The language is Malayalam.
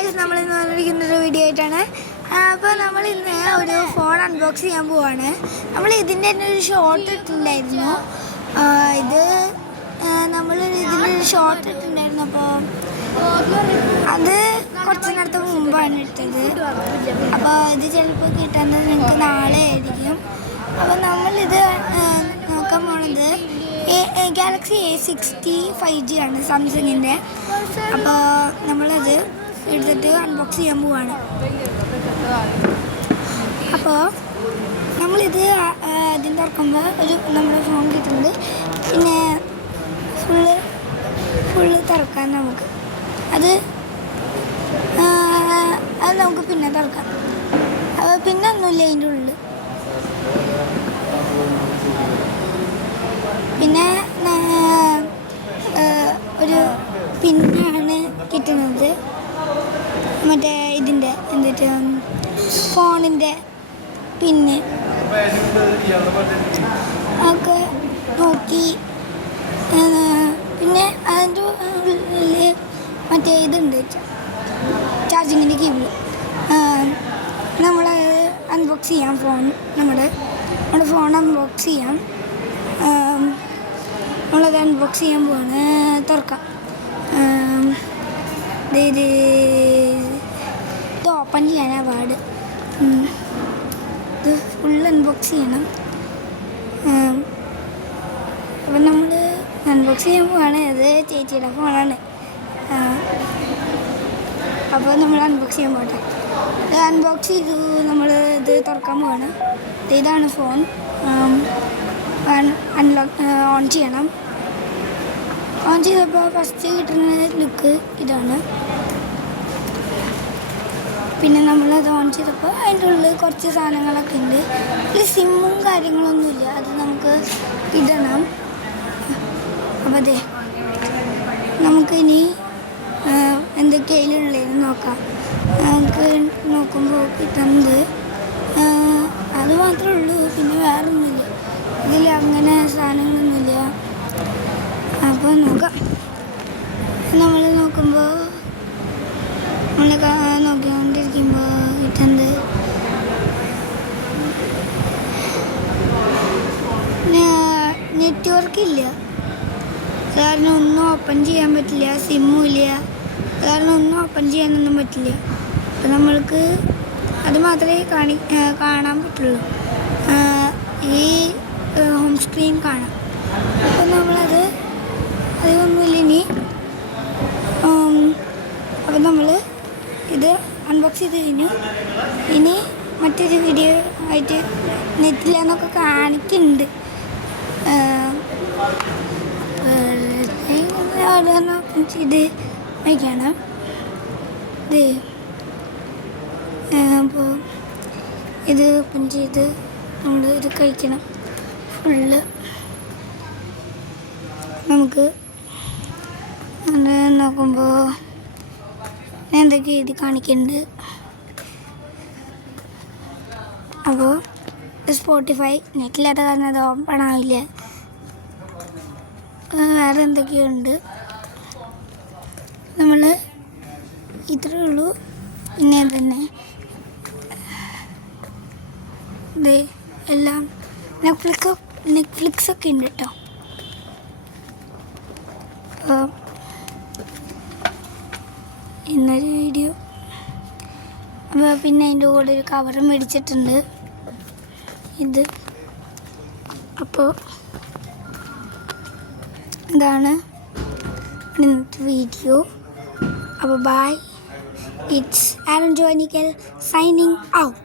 ഗൈസ്, നമ്മൾ ഇന്ന് വന്നിരിക്കുന്നൊരു വീഡിയോ ആയിട്ടാണ്. അപ്പോൾ നമ്മൾ ഇന്ന് ഒരു ഫോൺ അൺബോക്സ് ചെയ്യാൻ പോവാണ്. നമ്മൾ ഇതിൻ്റെ തന്നെ ഒരു ഷോർട്ട് ഇട്ടിട്ടുണ്ടായിരുന്നു. ഇതിൻ്റെ ഷോർട്ട് ഇട്ടിട്ടുണ്ടായിരുന്നു. അപ്പോൾ അത് കുറച്ച് നേരത്തെ മുമ്പാണ് ഇട്ടത്. അപ്പോൾ ഇത് ചിലപ്പോൾ കിട്ടുന്നത് നിങ്ങൾക്ക് നാളെ ആയിരിക്കും. അപ്പോൾ നമ്മളിത് നോക്കാൻ പോണത് ഗാലക്സി A60 5G ആണ്, സാംസങ്ങിൻ്റെ. അപ്പോൾ നമ്മളത് എടുത്തിട്ട് അൺബോക്സ് ചെയ്യാൻ പോവാണ്. അപ്പോൾ നമ്മളിത് ഇതിന് തുറക്കുമ്പോൾ നമ്മുടെ ഫോൺ കിട്ടുന്നത്. പിന്നെ ഫുള്ള് തുറക്കാം നമുക്ക്. അത് നമുക്ക് പിന്നെ തുറക്കാം. പിന്നെ ഒന്നുമില്ല അതിൻ്റെ ഉള്ളിൽ. പിന്നെ ഒരു പിന്നാണ് കിട്ടുന്നത്, മറ്റേ ഇതിൻ്റെ ഫോണിൻ്റെ പിന്ന് ഒക്കെ നോക്കി. പിന്നെ അതിൻ്റെ ഉള്ളിൽ മറ്റേ ഇതുണ്ട്, ചാർജിങ്ങിൻ്റെ കേബിൾ. നമ്മൾ അൺബോക്സ് ചെയ്യാം നമ്മുടെ ഫോൺ അൺബോക്സ് ചെയ്യാം. നമ്മളത് അൺബോക്സ് ചെയ്യാൻ പോവാണ്. തുറക്കാം. ഇത് ഓപ്പൺ ചെയ്യാനാണ് പാട്. ഇത് ഫുൾ അൺബോക്സ് ചെയ്യണം. അപ്പം നമ്മൾ അൺബോക്സ് ചെയ്യാൻ പോവാണ്. അത് ചേച്ചിയുടെ ഫോണാണ്. അപ്പോൾ നമ്മൾ അൺബോക്സ് ചെയ്യാൻ പോകട്ടെ. ഇത് അൺബോക്സ് ചെയ്തു. നമ്മൾ ഇത് തുറക്കാൻ പോവാണ്. ഇതാണ് ഫോൺ. ഓൺ ചെയ്യണം. ഓൺ ചെയ്തപ്പോൾ ഫസ്റ്റ് കിട്ടുന്ന ലുക്ക് ഇതാണ്. പിന്നെ നമ്മളത് ഓൺ ചെയ്തപ്പോൾ അതിൻ്റെ ഉള്ളിൽ കുറച്ച് സാധനങ്ങളൊക്കെ ഉണ്ട്. ഇതിൽ സിമ്മും കാര്യങ്ങളൊന്നുമില്ല, അത് നമുക്ക് ഇടണം. അപ്പോൾ അതെ, നമുക്കിനി എന്തൊക്കെയുള്ളതെന്ന് നോക്കാം. നമുക്ക് നോക്കുമ്പോൾ കിട്ടുന്നത് അത് മാത്രമേ ഉള്ളൂ. പിന്നെ വേറൊന്നുമില്ല ഇതിൽ, അങ്ങനെ സാധനങ്ങളൊന്നുമില്ല. അപ്പോൾ നോക്കാം. നമ്മൾ നോക്കുമ്പോൾ നോക്കിക്കൊണ്ടിരിക്കുമ്പോൾ കിട്ടുന്നത് നെറ്റ്വർക്ക് ഇല്ല, കാരണം ഒന്നും ഓപ്പൺ ചെയ്യാൻ പറ്റില്ല. സിമ്മും ഇല്ല, കാരണം ഒന്നും ഓപ്പൺ ചെയ്യാനൊന്നും പറ്റില്ല. അപ്പം നമ്മൾക്ക് അത് മാത്രമേ കാണാൻ പറ്റുള്ളൂ. ഈ ഹോം സ്ക്രീൻ കാണാം. അപ്പം നമ്മളത് അതൊന്നുമില്ല ഇനി. അപ്പം നമ്മൾ ഇത് അൺബോക്സ് ചെയ്ത് കഴിഞ്ഞു. ഇനി മറ്റൊരു വീഡിയോ ആയിട്ട് നെറ്റിലെന്നൊക്കെ കാണിക്കുന്നുണ്ട്. ഓപ്പൺ ചെയ്ത് വയ്ക്കണം. അപ്പോൾ ഇത് ഓപ്പൺ ചെയ്ത് നമ്മൾ ഇത് കഴിക്കണം ഫുള്ള്. നമുക്ക് നോക്കുമ്പോൾ എന്തൊക്കെ എഴുതി കാണിക്കുന്നുണ്ട്. അപ്പോൾ സ്പോട്ടിഫൈ നെറ്റിലാത്ത കാരണം അത് ഓപ്പൺ ആവില്ല. വേറെ എന്തൊക്കെയുണ്ട്. നമ്മൾ ഇത്രയേ ഉള്ളൂ. പിന്നെ തന്നെ ഇത് എല്ലാം നെറ്റ്ഫ്ലിക്സ് ഒക്കെ ഉണ്ട് കേട്ടോ. അപ്പോൾ ഇന്നൊരു വീഡിയോ. അപ്പോൾ പിന്നെ അതിൻ്റെ കൂടെ ഒരു കവറും മേടിച്ചിട്ടുണ്ട്. ഇത് അപ്പോൾ ഇതാണ് ഇന്നത്തെ വീഡിയോ. അപ്പോൾ ബൈ, ഇറ്റ്സ് ആരൺ ജോനിക്കൽ സൈനിങ് ഔട്ട്.